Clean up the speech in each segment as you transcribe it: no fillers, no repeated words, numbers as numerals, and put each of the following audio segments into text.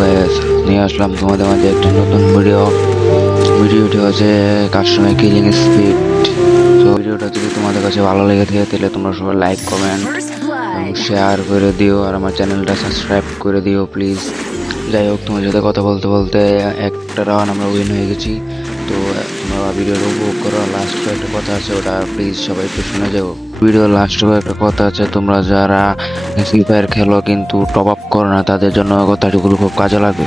গাইস, নিয়ে আসলাম তোমাদের মাঝে একটা নতুন ভিডিওটি হচ্ছে কাস্টমার কিলিং স্পিড। তো ভিডিওটা যদি তোমাদের কাছে ভালো লেগে থাকে তাহলে তোমরা সবাই লাইক কমেন্ট এবং শেয়ার করে দিও, আর আমার চ্যানেলটা সাবস্ক্রাইব করে দিও প্লিজ। যাই হোক, তোমার সাথে কথা বলতে বলতে একটা রাউন্ড আমরা উইন হয়ে গেছি। তো তোমরা ভিডিওটা উপভোগ করো। লাস্টে একটা কথা আছে, ওটা প্লিজ সবাই একটু শুনে যাও। ভিডিও লাস্টে একটা কথা আছে, তোমরা যারা ফ্রি ফায়ার খেলো কিন্তু টপ আপ করো না, তাদের জন্য কথাগুলো খুব কাজে লাগবে।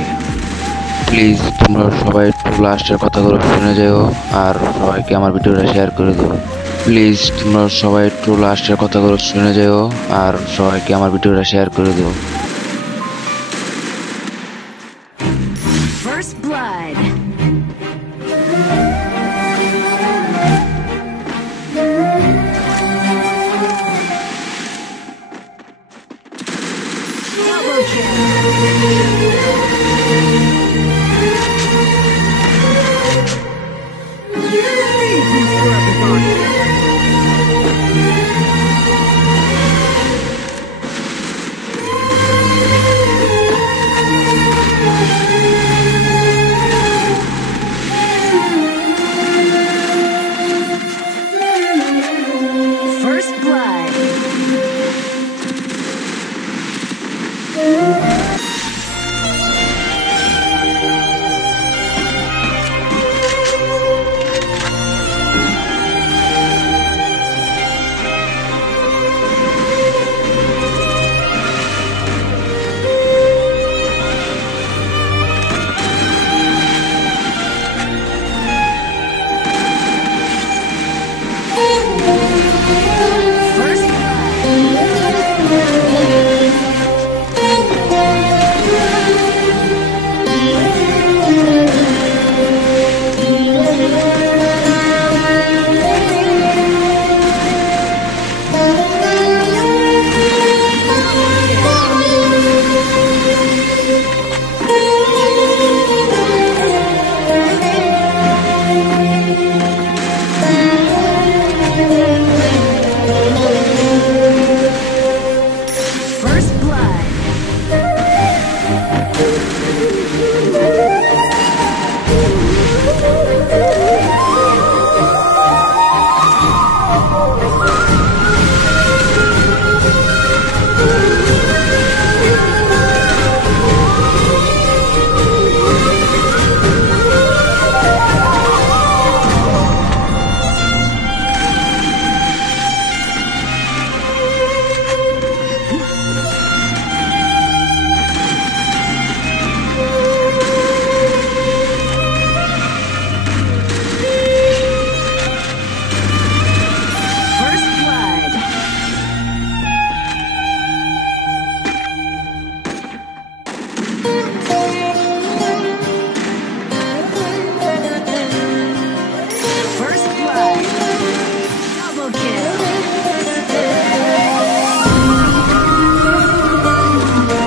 প্লিজ তোমরা সবাই একটু লাস্টের কথাগুলো শুনে যাও, আর সবাইকে আমার ভিডিওটা শেয়ার করে দিও। প্লিজ তোমরা সবাই একটু লাস্টের কথাগুলো শুনে যাও, আর সবাইকে আমার ভিডিওটা শেয়ার করে দিও। First blood. Double kill. First blood. First blood. First blood. First blood. Double kill.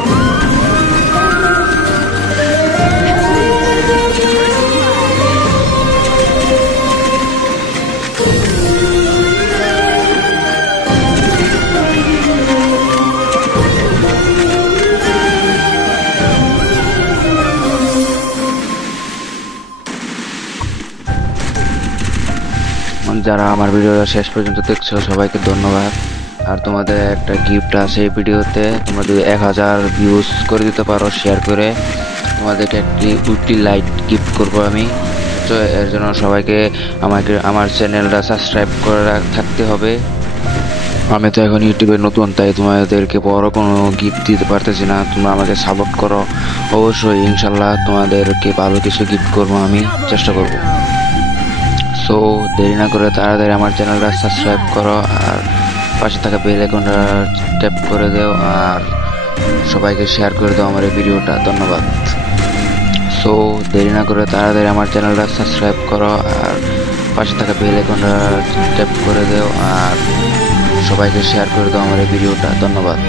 First blood. যারা আমার ভিডিওটা শেষ পর্যন্ত দেখছো সবাইকে ধন্যবাদ। আর তোমাদের একটা গিফট আছে এই ভিডিওতে, তোমরা যদি 1000 ভিউজ করে দিতে পারো শেয়ার করে, তোমাদেরকে একটি উইকলি লাইট গিফট করব আমি। তো এর জন্য সবাইকে আমার চ্যানেলটা সাবস্ক্রাইব করে থাকতে হবে। আমি তো এখন ইউটিউবে নতুন, তাই তোমাদেরকে বড় কোনো গিফট দিতে পারতেছি না। তোমরা আমাকে সাপোর্ট করো অবশ্যই, ইনশাল্লাহ তোমাদেরকে ভালো কিছু গিফট করবো, আমি চেষ্টা করব। সো দেরি না করে তাড়াতাড়ি আমার চ্যানেলটা সাবস্ক্রাইব করো, আর পাশে থাকা বেল আইকনটা ট্যাপ করে দাও, আর সবাইকে শেয়ার করে দাও আমার এই ভিডিওটা। ধন্যবাদ। সো দেরি না করে তাড়াতাড়ি আমার চ্যানেলটা সাবস্ক্রাইব করো, আর পাশে থাকা বেল আইকনটা ট্যাপ করে দাও, আর সবাইকে শেয়ার করে দাও আমার এই ভিডিওটা। ধন্যবাদ।